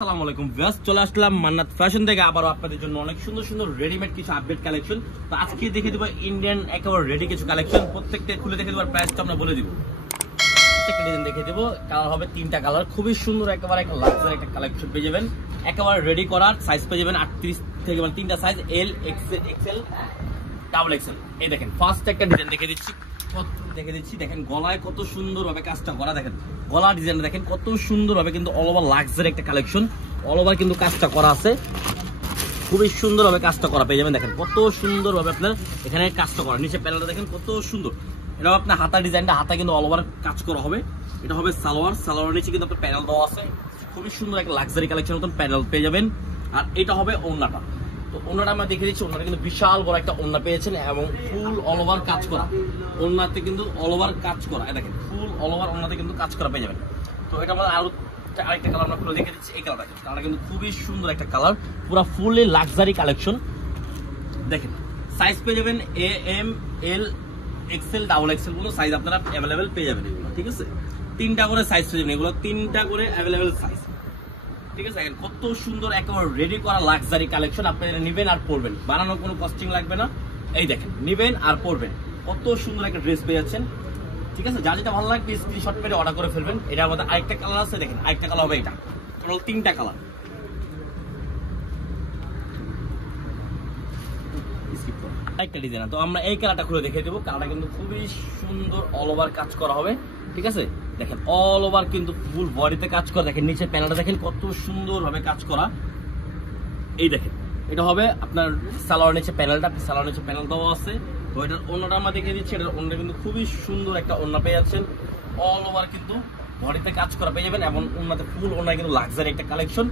আসসালামু আলাইকুম ভিউয়ার্স, চলে আসলাম মান্নাত ফ্যাশন থেকে আবারও আপনাদের জন্য অনেক সুন্দর সুন্দর রেডিমেড কিছু আপডেট কালেকশন। তো আজকে দেখে দেবো ইন্ডিয়ান একেবারে রেডি কিছু কালেকশন, প্রত্যেকটা খুলে দেখে দেবো, প্রাইসটা আমরা বলে দিব। প্রত্যেকটা ডিজাইন দেখে দেবো, কালার হবে তিনটা কালার, খুবই সুন্দর একেবারে একটা লাক্সারি একটা কালেকশন পেয়ে যাবেন। একেবারে রেডি করার সাইজ পেয়ে যাবেন 38 থেকে মানে তিনটা সাইজ, এল, এক্সেল, ডাবল এক্সেল। এই দেখেন ফার্স্ট একটা ডিজাইন দেখে দিচ্ছি, দেখেন গলায় কত সুন্দর ভাবে কাজটা করা, দেখেন গলা ডিজাইনটা দেখেন কত সুন্দর ভাবে, কিন্তু অল ওভার লাক্সারি একটা কালেকশন, অল ওভার কিন্তু কাজটা করা আছে, খুবই সুন্দর ভাবে কাজটা করা পেয়ে যাবেন। দেখেন কত সুন্দর ভাবে আপনার এখানে কাজটা করা, নিচে প্যানেলটা দেখেন কত সুন্দর। এটা আপনার হাতা ডিজাইনটা, হাতা কিন্তু অল ওভার কাজ করা হবে। এটা হবে সালোয়ার নিচে কিন্তু আপনার প্যানেল দেওয়া আছে, খুবই সুন্দর একটা লাক্সারি কালেকশন মতন প্যানেল পেয়ে যাবেন। আর এটা হবে ওড়নাটা, তো ওড়নাটা আমরা দেখে দিচ্ছি। ওড়নাটা কিন্তু বিশাল বড় একটা ওড়না পেয়েছেন এবং ফুল অল ওভার কাজ করা, ওড়নাতে কিন্তু অল ওভার কাজ করা, দেখেন ফুল অল ওভার ওড়নাতে কিন্তু কাজ করা পেয়ে যাবেন। তো এটা আমাদের আরেকটা কালার আমরা খুলে দেখে দিচ্ছি, এই কালারটা কিন্তু খুবই সুন্দর একটা কালার, পুরো ফুললি লাক্সারি কালেকশন। দেখেন সাইজ পেয়ে যাবেন এ, এম, এল, এক্সেল, ডাবল এক্সেল কোনো সাইজ আপনারা অ্যাভেলেবেল পেয়ে যাবেন এগুলো, ঠিক আছে। তিনটা করে সাইজ পেয়ে যাবেন, এগুলো তিনটা করে অ্যাভেলেবেল সাইজ, ঠিক আছে। কত সুন্দর একেবারে রেডি করা লাক্সারি কালেকশন, আপনারা নেবেন আর পরবেন, বানানোর কোনো কস্টিং লাগবে না। এই দেখেন নেবেন আর পরবেন, কত সুন্দর একটা ড্রেস পেয়ে যাচ্ছেন, ঠিক আছে। যা যেটা ভালো লাগবে স্ক্রিনশট মেরে অর্ডার করে ফেলবেন। এটার মধ্যে আরেকটা কালার আছে, দেখেন আরেকটা কালার হবে, এটা টোটাল তিনটা কালার। আরেকটা ডিজাইন, তো আমরা এই কালারটা খুলে দেখিয়ে দেবো। কালারটা কিন্তু খুবই সুন্দর, অল ওভার কাজ করা হবে, ঠিক আছে। দেখেন অল ওভার কিন্তু ফুল বডিতে কাজ করা, দেখেন নিচে প্যানেলটা দেখেন কত সুন্দর ভাবে কাজ করা। এই দেখেন এটা হবে আপনার সালোয়ার নিচে প্যানেলটা, সালোয়ার নিচে প্যানেল দেওয়া আছে। তো এটার ওড়নাটা আমরা দেখিয়ে দিচ্ছি, এটার ওড়না কিন্তু খুবই সুন্দর একটা ওড়না পেয়ে যাচ্ছেন, অল ওভার কিন্তু বডিতে কাজ করা পেয়ে যাবেন এবং ওড়নাতে ফুল ওড়না কিন্তু লাক্সারি একটা কালেকশন,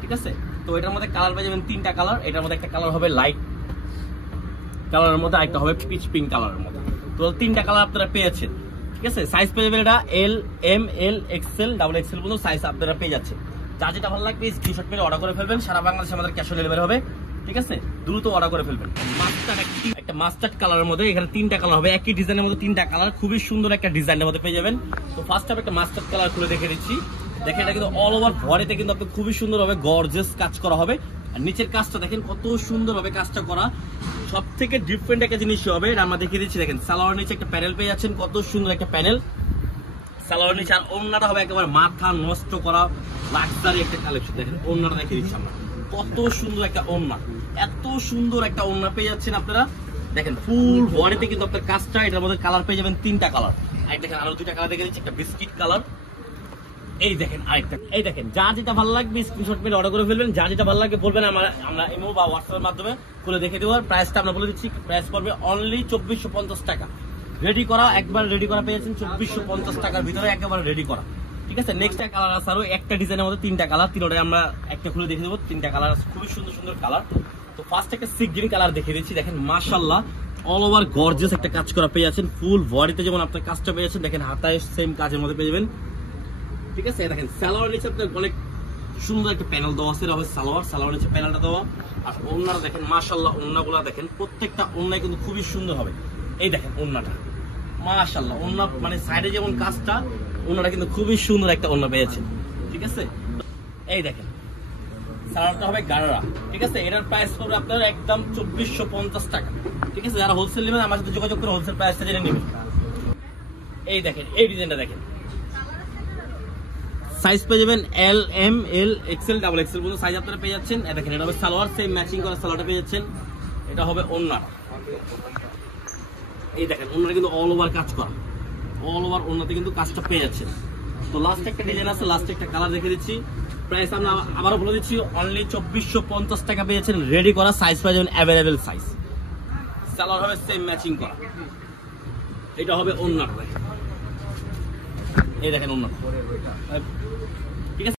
ঠিক আছে। তো এটার মধ্যে কালার পেয়ে যাবেন তিনটা কালার, এটার মধ্যে একটা কালার হবে লাইট কালারের মধ্যে, একটা হবে পিচ পিঙ্ক কালারের মধ্যে। তো তিনটা কালার আপনারা পেয়েছেন, ঠিক আছে। সাইজ পেয়ে যাবেন এটা এল, এম, এল, এক্সেল, ডাবল এক্সেল পর্যন্ত সাইজ আপনারা পেয়ে যাচ্ছে। যা যেটা ভালো লাগবে স্ক্রিনশট মেরে অর্ডার করে ফেলবেন, সারা বাংলাদেশে আমাদের ক্যাশ অন ডেলিভারি হবে, ঠিক আছে। দ্রুত অর্ডার করে ফেলবেন। একটা মাস্টার্ড কালারের মধ্যে, এখানে তিনটা কালার হবে, একই ডিজাইনের মধ্যে তিনটা কালার, খুবই সুন্দর একটা ডিজাইনের মধ্যে পেয়ে যাবেন। তো ফার্স্ট হবে একটা মাস্টার্ড কালার খুলে দেখে দিচ্ছি, দেখেন এটা কিন্তু অল ওভার বডিতে কিন্তু আপনার খুবই সুন্দর হবে গর্জিয়াস কাজ করা হবে। আর নিচের কাজটা দেখেন কত সুন্দর ভাবে কাজটা করা, সব থেকে ডিফারেন্ট একটা জিনিস হবে, এটা আমরা দেখিয়ে দিচ্ছি। দেখেন সালোয়ার নিচে একটা প্যানেল পেয়ে যাচ্ছেন, কত সুন্দর একটা প্যানেল সালোয়ার নিচে। আর ওড়নাটা হবে একেবারে মাথা নষ্ট করা লাক্সারি একটা কালেকশন। দেখেন ওড়নাটা দেখিয়ে দিচ্ছি আমরা, কত সুন্দর একটা ওড়না, এত সুন্দর একটা ওড়না পেয়ে যাচ্ছেন আপনারা। দেখেন ফুল বডিতে কিন্তু আপনার কাজটা, এটার মধ্যে কালার পেয়ে যাবেন তিনটা কালার। আর দেখেন আরো দুইটা কালার দেখে দিচ্ছি, একটা বিস্কিট কালার, এই দেখেন আরেকটা। এই দেখেন যা যেটা ভালো লাগবে স্ক্রিনশট মেরে অর্ডার করে ফেলবেন, যা যেটা ভালো লাগবে বলবেন, আমরা ইমো বা হোয়াটসঅ্যাপের মাধ্যমে খুলে দেখে দেবো। আর প্রাইসটা আমরা বলে দিচ্ছি, প্রাইস পড়বে অনলি 2450 টাকা। রেডি করা, একবার রেডি করা পেয়েছেন 2450 টাকার ভিতরে, একেবারে রেডি করা, ঠিক আছে। নেক্সট কালার আছে আরো একটা ডিজাইনের মধ্যে তিনটা কালার, তিনটাই আমরা একটা খুলে দেখে দেবো। তিনটা কালার খুবই সুন্দর সুন্দর কালার। তো ফার্স্ট একটা সি গ্রিন কালার দেখে দিচ্ছি, দেখেন মাশাআল্লাহ অল ওভার গর্জিয়াস একটা কাজ করা পেয়ে যাচ্ছেন, ফুল বডিতে যেমন আপনার কাজটা পেয়ে যাচ্ছেন, দেখেন হাতায় সেম কাজের মধ্যে পেয়ে যাবেন, ঠিক আছে। দেখেন সালোয়ার নিচে আপনার অনেক সুন্দর একটা প্যানেল দেওয়া আছে, এটা হবে সালোয়ার নিচে প্যানেলটা দেওয়া। আর ওড়নাটা দেখেন মাশাআল্লাহ, ওড়নাগুলো দেখেন প্রত্যেকটা ওড়নায় কিন্তু খুবই সুন্দর হবে। এই দেখেন ওড়নাটা মাশাআল্লাহ, ওড়না মানে সাইডে যেমন কাজটা, ওড়নাটা কিন্তু খুবই সুন্দর একটা ওড়না পেয়েছেন, ঠিক আছে। এই দেখেন সালোয়ারটা হবে গাড়া, ঠিক আছে। এটার প্রাইস পড়বে আপনার একদম 2450 টাকা, ঠিক আছে। যারা হোলসেল নেবেন আমার সাথে যোগাযোগ করে হোলসেল প্রাইসটা জেনে নেবেন। এই দেখেন এই ডিজাইনটা দেখেন, সাইজ পেয়ে যাবেন এল, এম, এল, এক্সেল, ডাবল এক্সেল পর্যন্ত সাইজ আপনারা পেয়ে যাচ্ছেন। দেখেন এটা হবে সালোয়ার, সেম ম্যাচিং করা সালোয়ারটা পেয়ে যাচ্ছেন। এটা হবে ওড়না, এই দেখেন ওড়নাটা কিন্তু অল ওভার কাজ করা, অল ওভার ওড়নাতে কিন্তু কাজটা পেয়ে যাচ্ছেন। তো লাস্ট একটা ডিজাইন আছে, লাস্ট একটা কালার দেখে দিচ্ছি। প্রাইস আমরা আবারও বলে দিচ্ছি অনলি 2450 টাকা পেয়েছেন, রেডি করা, সাইজ পেয়ে যাবেন অ্যাভেলেবেল সাইজ। সালোয়ার হবে সেম ম্যাচিং করা, এটা হবে ওড়নাটা, এই দেখেন ওড়না